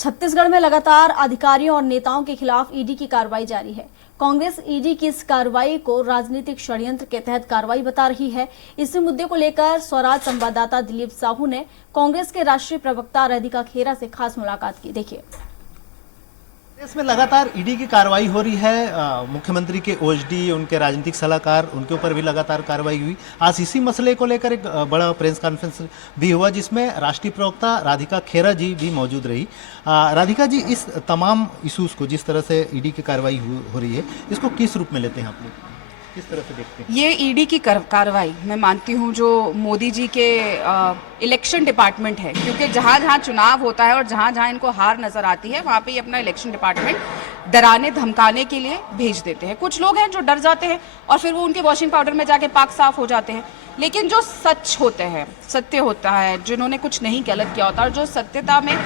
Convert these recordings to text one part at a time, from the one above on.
छत्तीसगढ़ में लगातार अधिकारियों और नेताओं के खिलाफ ईडी की कार्रवाई जारी है। कांग्रेस ईडी की इस कार्रवाई को राजनीतिक षड्यंत्र के तहत कार्रवाई बता रही है। इसी मुद्दे को लेकर स्वराज संवाददाता दिलीप साहू ने कांग्रेस के राष्ट्रीय प्रवक्ता राधिका खेरा से खास मुलाकात की। देखिए, इसमें लगातार ईडी की कार्रवाई हो रही है। मुख्यमंत्री के ओएसडी, उनके राजनीतिक सलाहकार, उनके ऊपर भी लगातार कार्रवाई हुई। आज इसी मसले को लेकर एक बड़ा प्रेस कॉन्फ्रेंस भी हुआ, जिसमें राष्ट्रीय प्रवक्ता राधिका खेरा जी भी मौजूद रही। राधिका जी, इस तमाम इशूज़ को जिस तरह से ईडी की कार्रवाई हो रही है, इसको किस रूप में लेते हैं आप लोग, किस तरह से देखते हैं? ये ईडी की कार्रवाई मैं मानती हूँ जो मोदी जी के इलेक्शन डिपार्टमेंट है, क्योंकि जहाँ जहाँ चुनाव होता है और जहाँ जहाँ इनको हार नजर आती है वहाँ पे ये अपना इलेक्शन डिपार्टमेंट डराने धमकाने के लिए भेज देते हैं। कुछ लोग हैं जो डर जाते हैं और फिर वो उनके वॉशिंग पाउडर में जाके पाक साफ हो जाते हैं, लेकिन जो सच होते हैं, सत्य होता है, जिन्होंने कुछ नहीं गलत किया होता और जो सत्यता में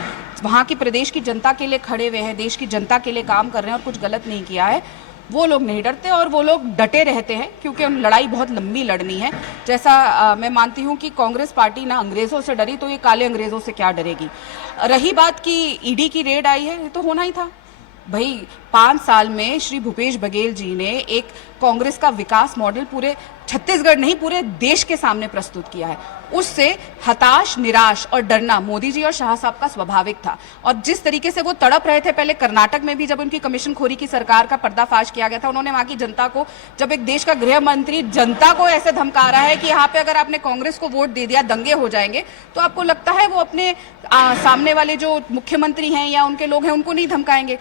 वहाँ की प्रदेश की जनता के लिए खड़े हुए हैं, देश की जनता के लिए काम कर रहे हैं और कुछ गलत नहीं किया है, वो लोग नहीं डरते और वो लोग डटे रहते हैं, क्योंकि उन लड़ाई बहुत लंबी लड़नी है। जैसा मैं मानती हूँ कि कांग्रेस पार्टी ना अंग्रेज़ों से डरी तो ये काले अंग्रेज़ों से क्या डरेगी। रही बात कि ईडी की रेड आई है, ये तो होना ही था भाई। 5 साल में श्री भूपेश बघेल जी ने एक कांग्रेस का विकास मॉडल पूरे छत्तीसगढ़ नहीं पूरे देश के सामने प्रस्तुत किया है। उससे हताश, निराश और डरना मोदी जी और शाह साहब का स्वाभाविक था। और जिस तरीके से वो तड़प रहे थे, पहले कर्नाटक में भी जब उनकी कमीशनखोरी की सरकार का पर्दाफाश किया गया था, उन्होंने वहां की जनता को, जब एक देश का गृह मंत्री जनता को ऐसे धमका रहा है कि यहाँ पे अगर आपने कांग्रेस को वोट दे दिया दंगे हो जाएंगे, तो आपको लगता है वो अपने सामने वाले जो मुख्यमंत्री हैं या उनके लोग हैं उनको नहीं धमकाएंगे?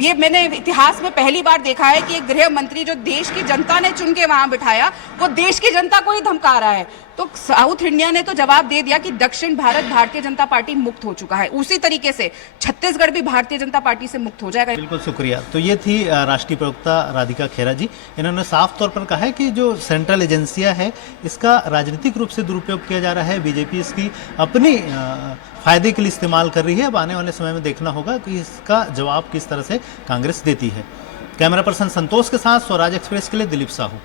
ये मैंने इतिहास में पहली बार देखा है कि एक गृह मंत्री जो देश की जनता ने चुन के वहां बिठाया, वो देश की जनता को ही धमका रहा है। तो साउथ इंडिया ने तो जवाब दे दिया कि दक्षिण भारत भारतीय जनता पार्टी मुक्त हो चुका है। उसी तरीके से छत्तीसगढ़ भी भारतीय जनता पार्टी से मुक्त हो जाएगा। बिल्कुल, शुक्रिया। तो ये थी राष्ट्रीय प्रवक्ता राधिका खेरा जी। इन्होंने साफ तौर पर कहा है कि जो सेंट्रल एजेंसियां है, इसका राजनीतिक रूप से दुरुपयोग किया जा रहा है। बीजेपी इसकी अपनी फायदे के लिए इस्तेमाल कर रही है। अब आने वाले समय में देखना होगा कि इसका जवाब किस तरह से कांग्रेस देती है। कैमरा पर्सन संतोष के साथ स्वराज एक्सप्रेस के लिए दिलीप साहू।